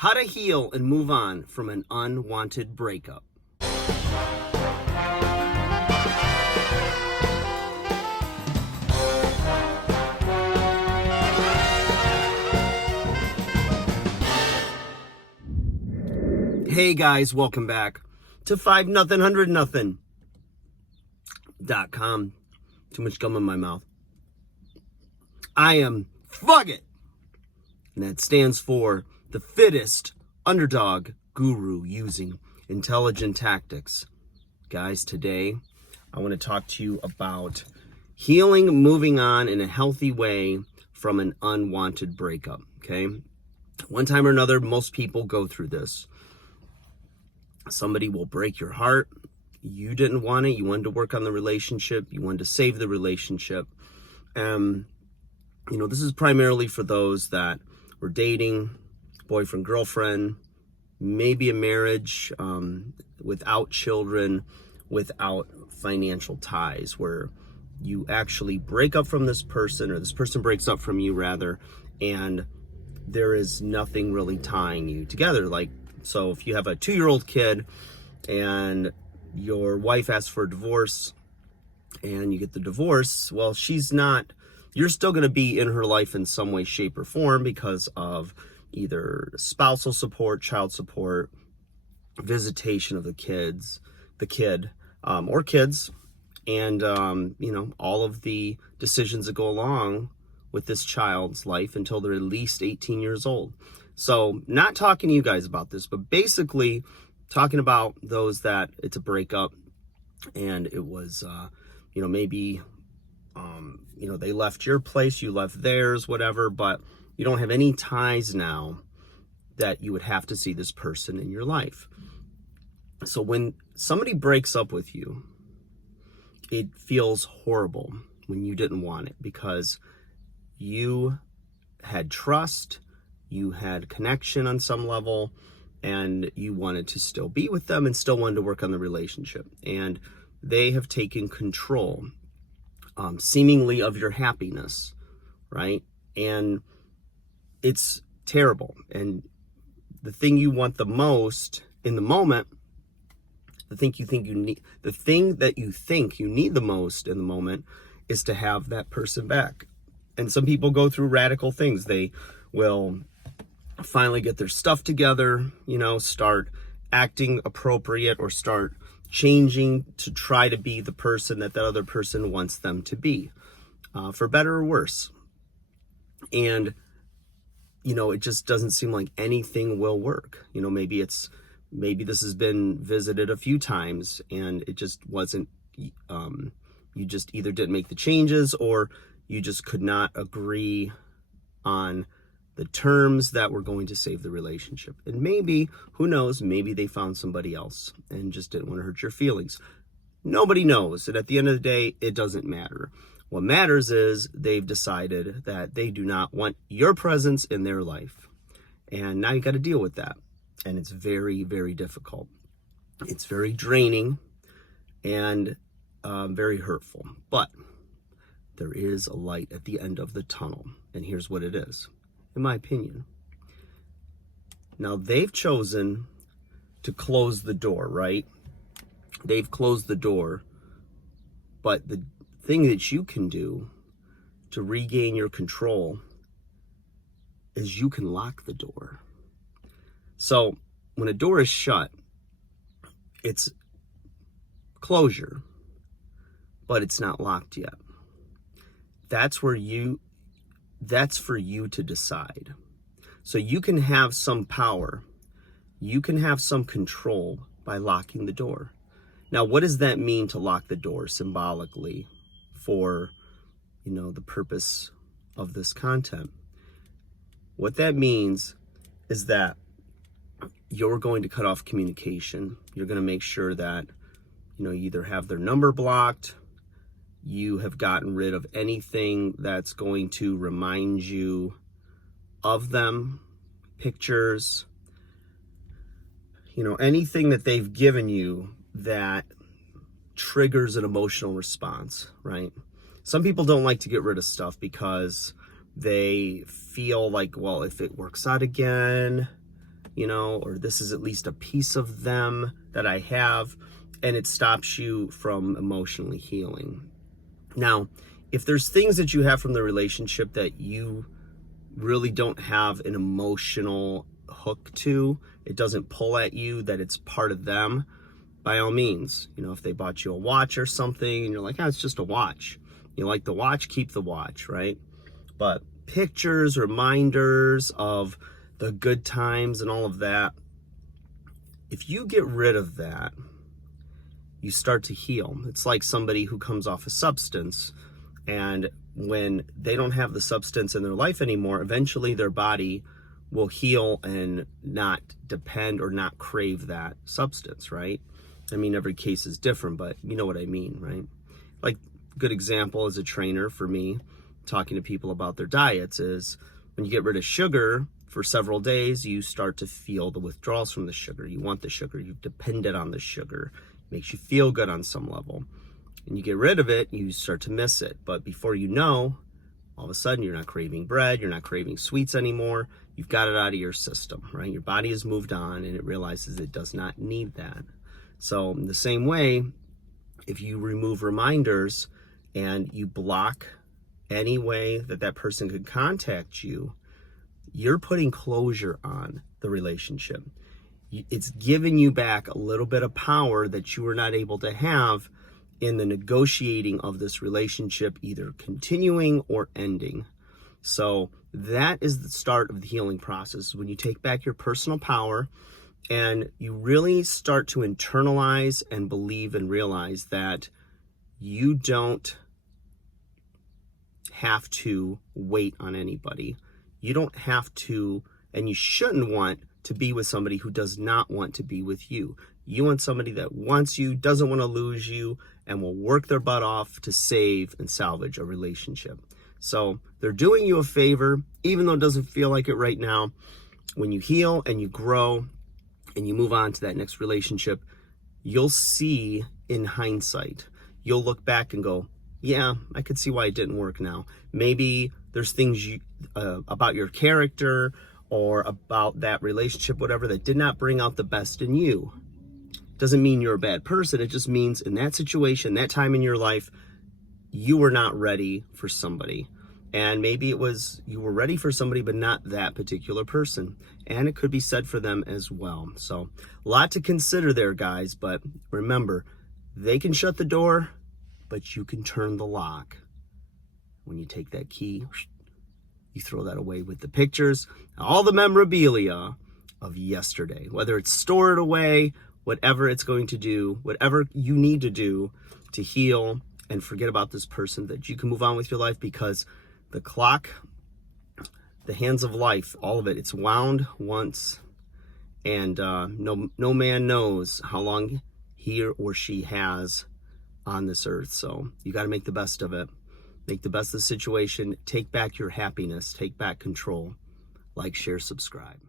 How to heal and move on from an unwanted breakup. Hey guys, welcome back to 5nothing100nothing.com. Too much gum in my mouth. I am Fuck It. And that stands for the fittest underdog guru using intelligent tactics. Guys, today I want to talk to you about healing, moving on in a healthy way from an unwanted breakup, okay? One time or another, most people go through this. Somebody will break your heart. You didn't want it. You wanted to work on the relationship. You wanted to save the relationship. This is primarily for those that were dating, boyfriend, girlfriend, maybe a marriage, without children, without financial ties, where you actually break up from this person, or this person breaks up from you rather, and there is nothing really tying you together. So if you have a 2-year-old kid and your wife asks for a divorce and you get the divorce, well, you're still going to be in her life in some way, shape, or form because of either spousal support, child support, visitation of the kid, or kids, and, all of the decisions that go along with this child's life until they're at least 18 years old. So not talking to you guys about this, but basically talking about those that it's a breakup and it was, maybe, they left your place, you left theirs, whatever, but you don't have any ties now that you would have to see this person in your life. So when somebody breaks up with you, it feels horrible when you didn't want it, because you had trust, you had connection on some level, and you wanted to still be with them and still wanted to work on the relationship. And they have taken control, seemingly, of your happiness, right? And it's terrible. And the thing you want the most in the moment, the thing that you think you need the most in the moment is to have that person back. And some people go through radical things. They will finally get their stuff together, start acting appropriate, or start changing to try to be the person that other person wants them to be, for better or worse. And, it just doesn't seem like anything will work. Maybe this has been visited a few times and it just wasn't, you just either didn't make the changes, or you just could not agree on the terms that were going to save the relationship. And maybe, who knows, maybe they found somebody else and just didn't want to hurt your feelings. Nobody knows. And at the end of the day, it doesn't matter. What matters is they've decided that they do not want your presence in their life. And now you got to deal with that. And it's very, very difficult. It's very draining and very hurtful. But there is a light at the end of the tunnel. And here's what it is, in my opinion. Now, they've chosen to close the door, right? They've closed the door. But the thing that you can do to regain your control is you can lock the door. So when a door is shut, it's closure, but it's not locked yet. That's for you to decide. So you can have some power. You can have some control by locking the door. Now, what does that mean to lock the door symbolically for, the purpose of this content? What that means is that you're going to cut off communication. You're going to make sure that, you either have their number blocked, you have gotten rid of anything that's going to remind you of them, pictures, anything that they've given you that triggers an emotional response, right? Some people don't like to get rid of stuff because they feel like, well, if it works out again, or this is at least a piece of them that I have, and it stops you from emotionally healing. Now, if there's things that you have from the relationship that you really don't have an emotional hook to, it doesn't pull at you, that it's part of them, by all means, if they bought you a watch or something and you're like, it's just a watch. You like the watch, keep the watch, right? But pictures, reminders of the good times and all of that, if you get rid of that, you start to heal. It's like somebody who comes off a substance, and when they don't have the substance in their life anymore, eventually their body will heal and not depend or not crave that substance, right? I mean, every case is different, but you know what I mean, right? Like, good example as a trainer for me, talking to people about their diets, is when you get rid of sugar for several days, you start to feel the withdrawals from the sugar. You want the sugar, you've depended on the sugar. It makes you feel good on some level. And you get rid of it, you start to miss it. But before you know, all of a sudden you're not craving bread, you're not craving sweets anymore. You've got it out of your system, right? Your body has moved on and it realizes it does not need that. So in the same way, if you remove reminders and you block any way that that person could contact you, you're putting closure on the relationship. It's giving you back a little bit of power that you were not able to have in the negotiating of this relationship, either continuing or ending. So that is the start of the healing process, when you take back your personal power and you really start to internalize and believe and realize that you don't have to wait on anybody. You don't have to, and you shouldn't want to be with somebody who does not want to be with you. You want somebody that wants you, doesn't want to lose you, and will work their butt off to save and salvage a relationship. So they're doing you a favor, even though it doesn't feel like it right now. When you heal and you grow and you move on to that next relationship, you'll see in hindsight, you'll look back and go, yeah, I could see why it didn't work now. Maybe there's things about your character or about that relationship, whatever, that did not bring out the best in you. Doesn't mean you're a bad person. It just means in that situation, that time in your life, you were not ready for somebody. And maybe it was you were ready for somebody, but not that particular person. And it could be said for them as well. So a lot to consider there, guys. But remember, they can shut the door, but you can turn the lock. When you take that key, you throw that away with the pictures, all the memorabilia of yesterday, whether it's store it away, whatever it's going to do, whatever you need to do to heal and forget about this person, that you can move on with your life, because the clock, the hands of life, all of it, it's wound once, and no man knows how long he or she has on this earth. So you got to make the best of it. Make the best of the situation. Take back your happiness. Take back control. Like, share, subscribe.